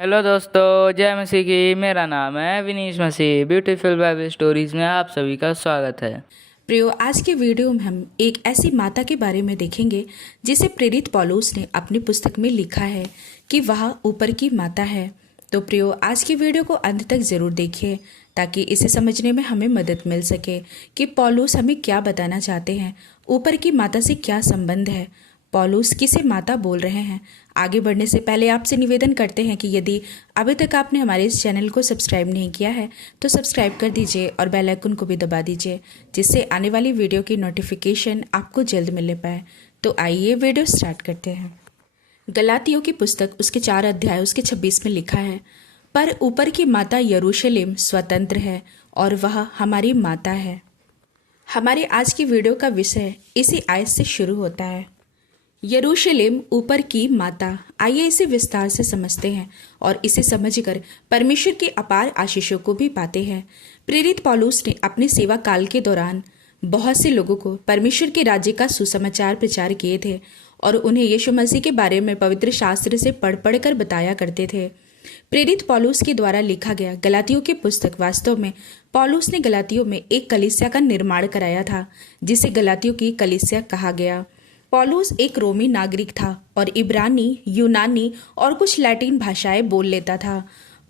Hello दोस्तों, जय मसीह की। मेरा नाम है विनीश मसीह। ब्यूटीफुल बाइबल स्टोरीज में आप सभी का स्वागत है। प्रियो, आज के वीडियो में हम एक ऐसी माता के बारे में देखेंगे जिसे प्रेरित पौलुस ने अपनी पुस्तक में लिखा है कि वह ऊपर की माता है। तो प्रियो, आज की वीडियो को अंत तक जरूर देखिए ताकि इसे समझने में हमें मदद मिल सके कि पौलुस हमें क्या बताना चाहते हैं, ऊपर की माता से क्या संबंध है, पौलुस किसे माता बोल रहे हैं। आगे बढ़ने से पहले आपसे निवेदन करते हैं कि यदि अभी तक आपने हमारे इस चैनल को सब्सक्राइब नहीं किया है तो सब्सक्राइब कर दीजिए और बेल आइकन को भी दबा दीजिए, जिससे आने वाली वीडियो की नोटिफिकेशन आपको जल्द मिलने पाए। तो आइए वीडियो स्टार्ट करते हैं। गलातियों की पुस्तक उसके 4 अध्याय उसके 26 में लिखा है, पर ऊपर की माता यरूशलेम स्वतंत्र है और वह हमारी माता है। हमारे आज की वीडियो का विषय इसी आयत से शुरू होता है, यरूशलेम ऊपर की माता। आइए इसे विस्तार से समझते हैं और इसे समझकर परमेश्वर के अपार आशीषों को भी पाते हैं। प्रेरित पौलुस ने अपने सेवा काल के दौरान बहुत से लोगों को परमेश्वर के राज्य का सुसमाचार प्रचार किए थे और उन्हें यीशु मसीह के बारे में पवित्र शास्त्र से पढ़ कर बताया करते थे। प्रेरित पौलुस के द्वारा लिखा गया गलातियों की पुस्तक वास्तव में पौलुस ने गलातियों में एक कलीसिया का निर्माण कराया था, जिसे गलातियों की कलीसिया कहा गया। पौलुस एक रोमी नागरिक था और इब्रानी, यूनानी और कुछ लैटिन भाषाएं बोल लेता था।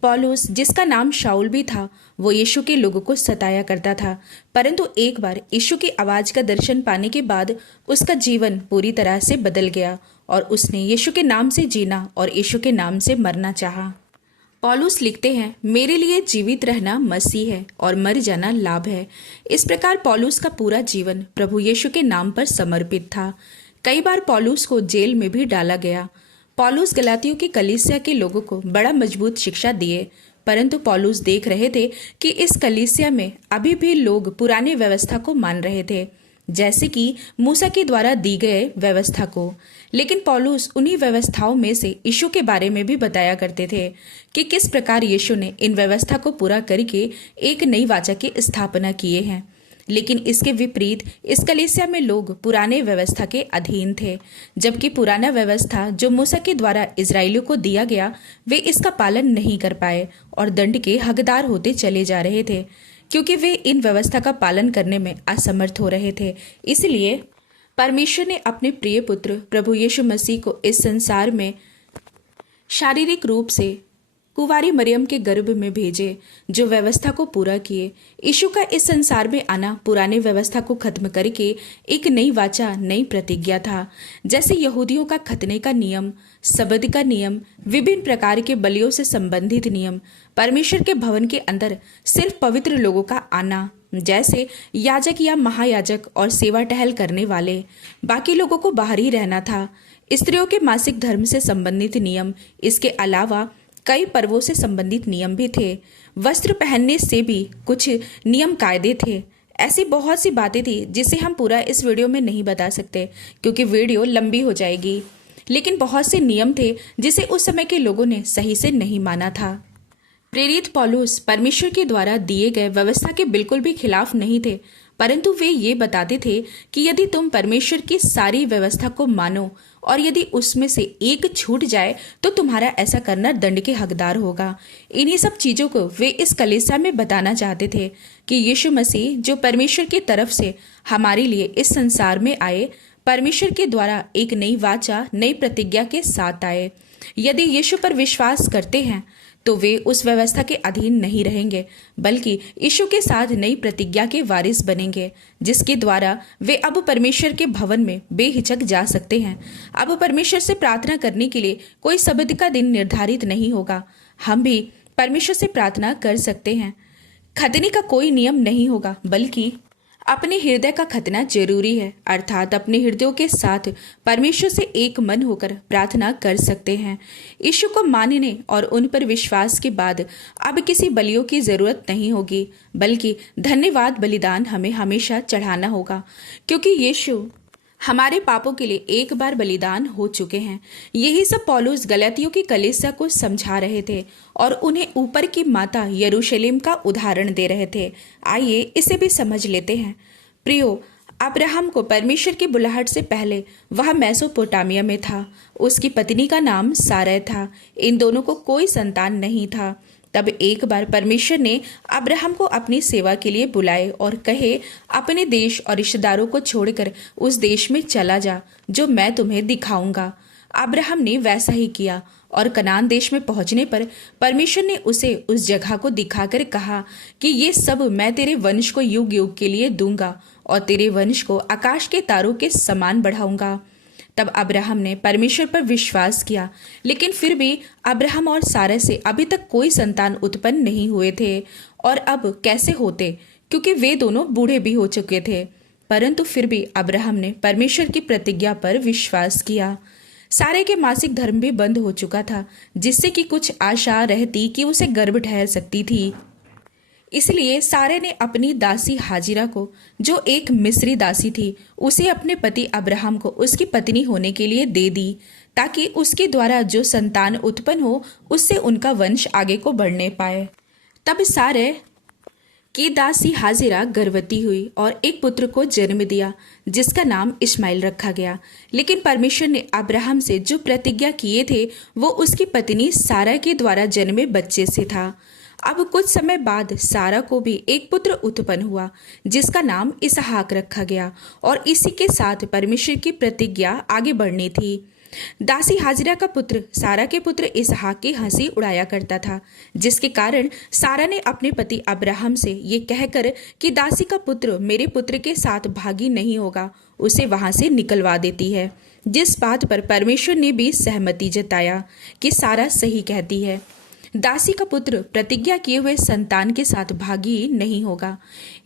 पौलुस, जिसका नाम शाऊल भी था, वो यीशु के लोगों को सताया करता था, परंतु एक बार यीशु की आवाज का दर्शन पाने के बाद उसका जीवन पूरी तरह से बदल गया और उसने यीशु के नाम से जीना और यीशु के नाम से मरना चाहा। पौलुस लिखते हैं, मेरे लिए जीवित रहना मसीह है और मर जाना लाभ है। इस प्रकार पौलुस का पूरा जीवन प्रभु यीशु के नाम पर समर्पित था। कई बार पौलुस को जेल में भी डाला गया। पौलुस गलातियों की कलीसिया के लोगों को बड़ा मजबूत शिक्षा दिए, परंतु पौलुस देख रहे थे कि इस कलीसिया में अभी भी लोग पुराने व्यवस्था को मान रहे थे, जैसे कि मूसा के द्वारा दी गए व्यवस्था को। लेकिन पौलुस उन्हीं व्यवस्थाओं में से यीशु के बारे में भी बताया करते थे कि किस प्रकार यीशु ने इन व्यवस्था को पूरा करके एक नई वाचा की स्थापना किए हैं। लेकिन इसके विपरीत इस कलीसिया में लोग पुराने व्यवस्था के अधीन थे, जबकि पुराना व्यवस्था जो मूसा के द्वारा इजरायलियों को दिया गया, वे इसका पालन नहीं कर पाए और दंड के हकदार होते चले जा रहे थे, क्योंकि वे इन व्यवस्था का पालन करने में असमर्थ हो रहे थे। इसलिए परमेश्वर ने अपने प्रिय पुत्र प्रभु यीशु मसीह को इस संसार में शारीरिक रूप से कुंवारी मरियम के गर्भ में भेजे, जो व्यवस्था को पूरा किए। यीशु का इस संसार में आना पुराने व्यवस्था को खत्म करके एक नई वाचा, नई प्रतिज्ञा था। जैसे यहूदियों का खतने का नियम, सबद का नियम, विभिन्न प्रकार के बलियों से संबंधित नियम, परमेश्वर के भवन के अंदर सिर्फ पवित्र लोगों का आना, जैसे याजक या महायाजक और सेवा टहल करने वाले, बाकी लोगों को बाहर ही रहना था। स्त्रियों के मासिक धर्म से संबंधित नियम, इसके अलावा कई पर्वों से संबंधित नियम भी थे। वस्त्र पहनने से भी कुछ नियम कायदे थे। ऐसी बहुत सी बातें थी जिसे हम पूरा इस वीडियो में नहीं बता सकते, क्योंकि वीडियो लंबी हो जाएगी। लेकिन बहुत से नियम थे जिसे उस समय के लोगों ने सही से नहीं माना था। प्रेरित पौलुस परमेश्वर के द्वारा दिए गए व्यवस्था के बिल्कुल भी खिलाफ नहीं थे, परंतु वे ये बताते थे कि यदि तुम परमेश्वर की सारी व्यवस्था को मानो और यदि उसमें से एक छूट जाए तो तुम्हारा ऐसा करना दंड के हकदार होगा। इन्हीं सब चीजों को वे इस कलीसिया में बताना चाहते थे कि यीशु मसीह, जो परमेश्वर की तरफ से हमारे लिए इस संसार में आए, परमेश्वर के द्वारा एक नई वाचा, नई प्रतिज्ञा के साथ आए। यदि यीशु पर विश्वास करते हैं तो वे उस व्यवस्था के अधीन नहीं रहेंगे, बल्कि यीशु के साथ नई प्रतिज्ञा के वारिस बनेंगे, जिसके द्वारा वे अब परमेश्वर के भवन में बेहिचक जा सकते हैं। अब परमेश्वर से प्रार्थना करने के लिए कोई सबद का दिन निर्धारित नहीं होगा। हम भी परमेश्वर से प्रार्थना कर सकते हैं। खतने का कोई नियम नहीं होगा, बल्कि अपने हृदय का खतना जरूरी है, अर्थात अपने हृदयों के साथ परमेश्वर से एक मन होकर प्रार्थना कर सकते हैं। यीशु को मानने और उन पर विश्वास के बाद अब किसी बलियों की जरूरत नहीं होगी, बल्कि धन्यवाद बलिदान हमें हमेशा चढ़ाना होगा, क्योंकि यीशु हमारे पापों के लिए एक बार बलिदान हो चुके हैं। यही सब पौलुस गलातियों की कलीसिया को समझा रहे थे और उन्हें ऊपर की माता यरूशलेम का उदाहरण दे रहे थे। आइए इसे भी समझ लेते हैं। प्रियो, अब्राहम को परमेश्वर की बुलाहट से पहले वह मेसोपोटामिया में था। उसकी पत्नी का नाम सारै था। इन दोनों को कोई संतान नहीं था। तब एक बार परमेश्वर ने अब्राहम को अपनी सेवा के लिए बुलाए और कहे, अपने देश और रिश्तेदारों को छोड़कर उस देश में चला जा जो मैं तुम्हें दिखाऊंगा। अब्राहम ने वैसा ही किया और कनान देश में पहुंचने पर परमेश्वर ने उसे उस जगह को दिखाकर कहा कि ये सब मैं तेरे वंश को युग युग के लिए दूंगा और तेरे वंश को आकाश के तारों के समान बढ़ाऊंगा। तब अब्राहम ने परमेश्वर पर विश्वास किया, लेकिन फिर भी अब्राहम और सारै से अभी तक कोई संतान उत्पन्न नहीं हुए थे। और अब कैसे होते, क्योंकि वे दोनों बूढ़े भी हो चुके थे। परंतु फिर भी अब्राहम ने परमेश्वर की प्रतिज्ञा पर विश्वास किया। सारै के मासिक धर्म भी बंद हो चुका था, जिससे कि कुछ आशा रहती कि उसे गर्भ ठहर सकती थी। इसलिए सारै ने अपनी दासी हाजिरा को, जो एक मिस्री दासी थी, उसे अपने पति अब्राहम को उसकी पत्नी होने के लिए दे दी, ताकि उसके द्वारा जो संतान उत्पन्न हो उससे उनका वंश आगे को बढ़ने पाए। तब सारै की दासी हाजिरा गर्भवती हुई और एक पुत्र को जन्म दिया, जिसका नाम इस्माइल रखा गया। लेकिन परमेश्वर ने अब्राहम से जो प्रतिज्ञा किए थे वो उसकी पत्नी सारा के द्वारा जन्मे बच्चे से था। अब कुछ समय बाद सारा को भी एक पुत्र उत्पन्न हुआ, जिसका नाम इसहाक रखा गया, और इसी के साथ परमेश्वर की प्रतिज्ञा आगे बढ़नी थी। दासी हाजिरा का पुत्र सारा के पुत्र इसहाक की हंसी उड़ाया करता था, जिसके कारण सारा ने अपने पति अब्राहम से ये कहकर कि दासी का पुत्र मेरे पुत्र के साथ भागी नहीं होगा, उसे वहां से निकलवा देती है। जिस बात पर परमेश्वर ने भी सहमति जताया कि सारा सही कहती है। दासी का पुत्र प्रतिज्ञा किए हुए संतान के साथ भागी नहीं होगा।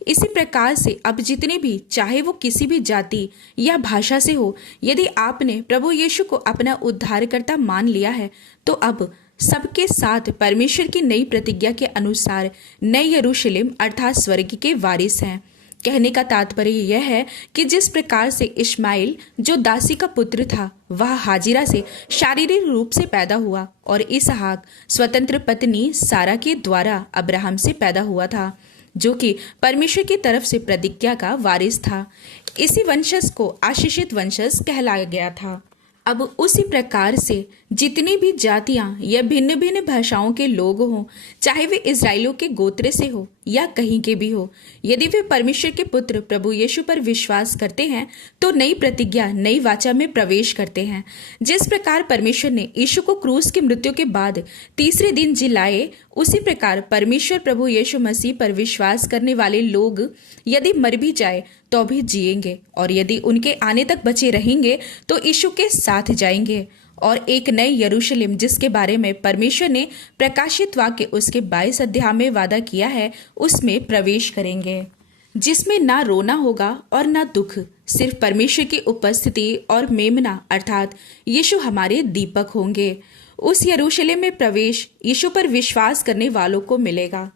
इसी प्रकार से अब जितने भी, चाहे वो किसी भी जाति या भाषा से हो, यदि आपने प्रभु यीशु को अपना उद्धारकर्ता मान लिया है, तो अब सबके साथ परमेश्वर की नई प्रतिज्ञा के अनुसार नए यरूशलेम अर्थात स्वर्ग के वारिस हैं। कहने का तात्पर्य यह है कि जिस प्रकार से इस्माइल जो दासी का पुत्र था वह हाजिरा से शारीरिक रूप से पैदा हुआ, और इसहाक स्वतंत्र पत्नी सारा के द्वारा अब्राहम से पैदा हुआ था, जो कि परमेश्वर की तरफ से प्रतिज्ञा का वारिस था। इसी वंशज को आशीषित वंशज कहलाया गया था। अब उसी प्रकार से जितनी भी जातियां या भिन्न भिन्न भाषाओं के लोग हों, चाहे वे इजराइलियों के गोत्र से हो या कहीं के भी हो, यदि वे परमेश्वर के पुत्र प्रभु यीशु पर विश्वास करते हैं तो नई प्रतिज्ञा नई वाचा में प्रवेश करते हैं। जिस प्रकार परमेश्वर ने यीशु को क्रूस की मृत्यु के बाद तीसरे दिन जिलाए, उसी प्रकार परमेश्वर प्रभु यीशु मसीह पर विश्वास करने वाले लोग यदि मर भी जाए तो भी जिएंगे, और यदि उनके आने तक बचे रहेंगे तो यीशु के साथ जाएंगे और एक नए यरूशलेम, जिसके बारे में परमेश्वर ने प्रकाशित वाक्य उसके 22 अध्याय में वादा किया है, उसमें प्रवेश करेंगे, जिसमें ना रोना होगा और ना दुख, सिर्फ परमेश्वर की उपस्थिति और मेमना अर्थात यीशु हमारे दीपक होंगे। उस यरूशलेम में प्रवेश यीशु पर विश्वास करने वालों को मिलेगा।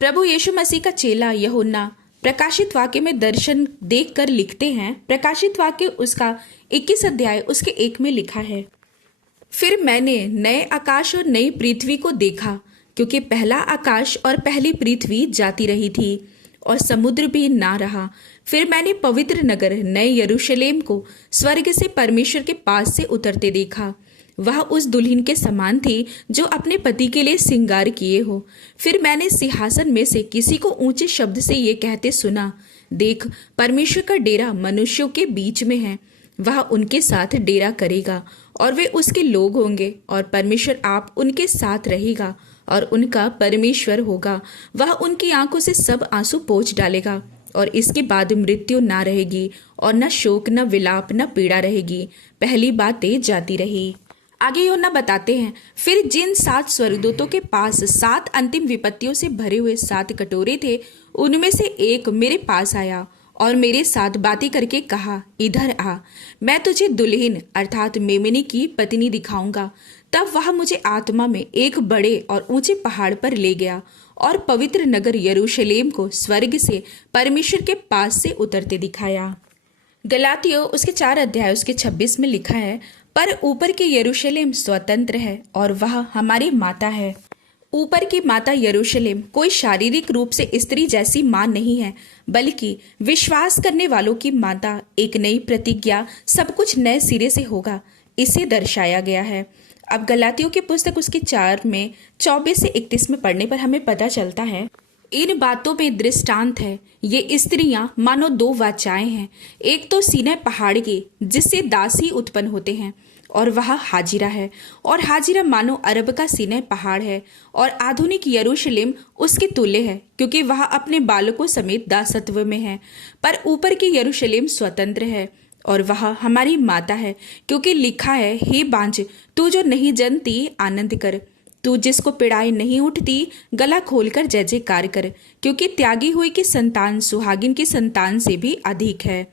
प्रभु यीशु मसीह का चेला यूहन्ना प्रकाशित वाक्य में दर्शन देखकर लिखते हैं। प्रकाशित वाक्य उसका 21 अध्याय उसके 1 में लिखा है, फिर मैंने नए आकाश और नई पृथ्वी को देखा, क्योंकि पहला आकाश और पहली पृथ्वी जाती रही थी और समुद्र भी ना रहा। फिर मैंने पवित्र नगर नए यरूशलेम को स्वर्ग से परमेश्वर के पास से उतरते देखा। वह उस दुल्हन के समान थी जो अपने पति के लिए श्रृंगार किए हो। फिर मैंने सिंहासन में से किसी को ऊंचे शब्द से ये कहते सुना, देख, परमेश्वर का डेरा मनुष्यों के बीच में है। वह उनके साथ डेरा करेगा और वे उसके लोग होंगे, और परमेश्वर आप उनके साथ रहेगा और उनका परमेश्वर होगा। वह उनकी आंखों से सब आंसू पोंछ डालेगा, और इसके बाद मृत्यु ना रहेगी, और न शोक, न विलाप, न पीड़ा रहेगी। पहली बातें जाती रही। आगे यूहन्ना बताते हैं, फिर जिन 7 स्वर्गदूतों के पास 7 अंतिम विपत्तियों से भरे हुए 7 कटोरे थे, उनमें से एक मेरे पास आया और मेरे साथ बातें करके कहा, इधर आ, मैं तुझे दुल्हन अर्थात मेमने की पत्नी दिखाऊंगा। तब वह मुझे आत्मा में एक बड़े और ऊंचे पहाड़ पर ले गया और पवित्र नगर यरूशलेम को स्वर्ग से परमेश्वर के पास से उतरते दिखाया। गलातियों उसके 4 अध्याय उसके 26 में लिखा है, पर ऊपर के यरूशलेम स्वतंत्र है और वह हमारी माता है। ऊपर की माता यरूशलेम कोई शारीरिक रूप से स्त्री जैसी मां नहीं है, बल्कि विश्वास करने वालों की माता। एक नई प्रतिज्ञा, सब कुछ नए सिरे से होगा, इसे दर्शाया गया है। अब गलातियों की पुस्तक उसके 4 में 24 से 31 में पढ़ने पर हमें पता चलता है, इन बातों में दृष्टांत है। ये स्त्रियां मानो 2 वाचाएं हैं। एक तो सीनै पहाड़ की, जिससे दासी उत्पन्न होते हैं, और वह हाजिरा है। और हाजिरा मानो अरब का सीनै पहाड़ है, और आधुनिक यरूशलेम उसके तुल्य है, क्योंकि वह अपने बालकों समेत दासत्व में है। पर ऊपर की यरूशलेम स्वतंत्र है, और वह हमारी माता है, क्योंकि लिखा है, हे बांझ, तू जो नहीं जनती आनंद कर, तू जिसको पिड़ाई नहीं उठती गला खोलकर जय जयकार कर, क्योंकि त्यागी हुई की संतान सुहागिन की संतान से भी अधिक है।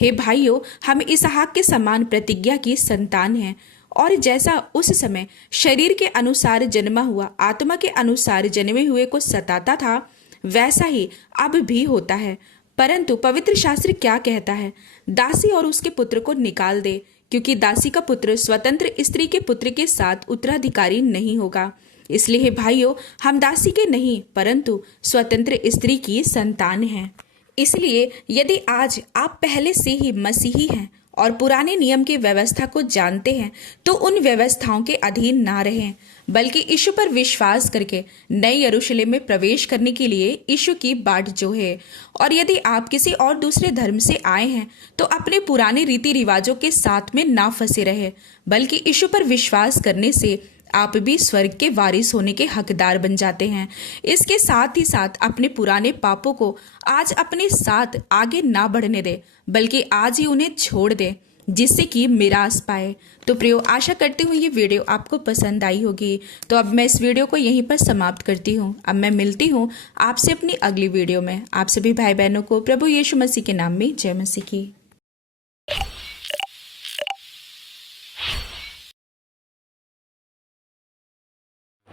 हे भाइयों, हम इसहाक के समान प्रतिज्ञा की संतान हैं, और जैसा उस समय शरीर के अनुसार जन्मा हुआ आत्मा के अनुसार जन्मे हुए को सताता था, वैसा ही अब भी होता है। परंतु पवित्र शास्त्र क्या कहता है? दासी और उसके पुत्र को निकाल दे, क्योंकि दासी का पुत्र स्वतंत्र स्त्री के पुत्र के साथ उत्तराधिकारी नहीं होगा। इसलिए हे भाइयों, हम दासी के नहीं परंतु स्वतंत्र स्त्री की संतान हैं। इसलिए यदि आज आप पहले से ही मसीही हैं और पुराने नियम की व्यवस्था को जानते हैं, तो उन व्यवस्थाओं के अधीन ना रहें, बल्कि यीशु पर विश्वास करके नए यरूशलेम में प्रवेश करने के लिए यीशु की बाट जो है। और यदि आप किसी और दूसरे धर्म से आए हैं, तो अपने पुराने रीति रिवाजों के साथ में ना फंसे रहे, बल्कि यीशु पर विश्वास करने से आप भी स्वर्ग के वारिस होने के हकदार बन जाते हैं। इसके साथ ही साथ अपने पुराने पापों को आज अपने साथ आगे ना बढ़ने दे, बल्कि आज ही उन्हें छोड़ दे, जिससे कि मिरास पाए। तो प्रियो, आशा करती हूँ ये वीडियो आपको पसंद आई होगी। तो अब मैं इस वीडियो को यहीं पर समाप्त करती हूँ। अब मैं मिलती हूँ आपसे अपनी अगली वीडियो में। आप सभी भाई बहनों को प्रभु यीशु मसीह के नाम में जय मसीह की।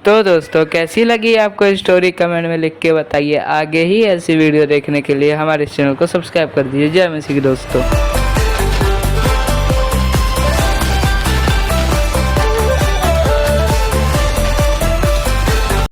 तो दोस्तों, कैसी लगी आपको स्टोरी कमेंट में लिख के बताइए। आगे ही ऐसी वीडियो देखने के लिए हमारे चैनल को सब्सक्राइब कर दीजिए। जय मसीह की दोस्तों।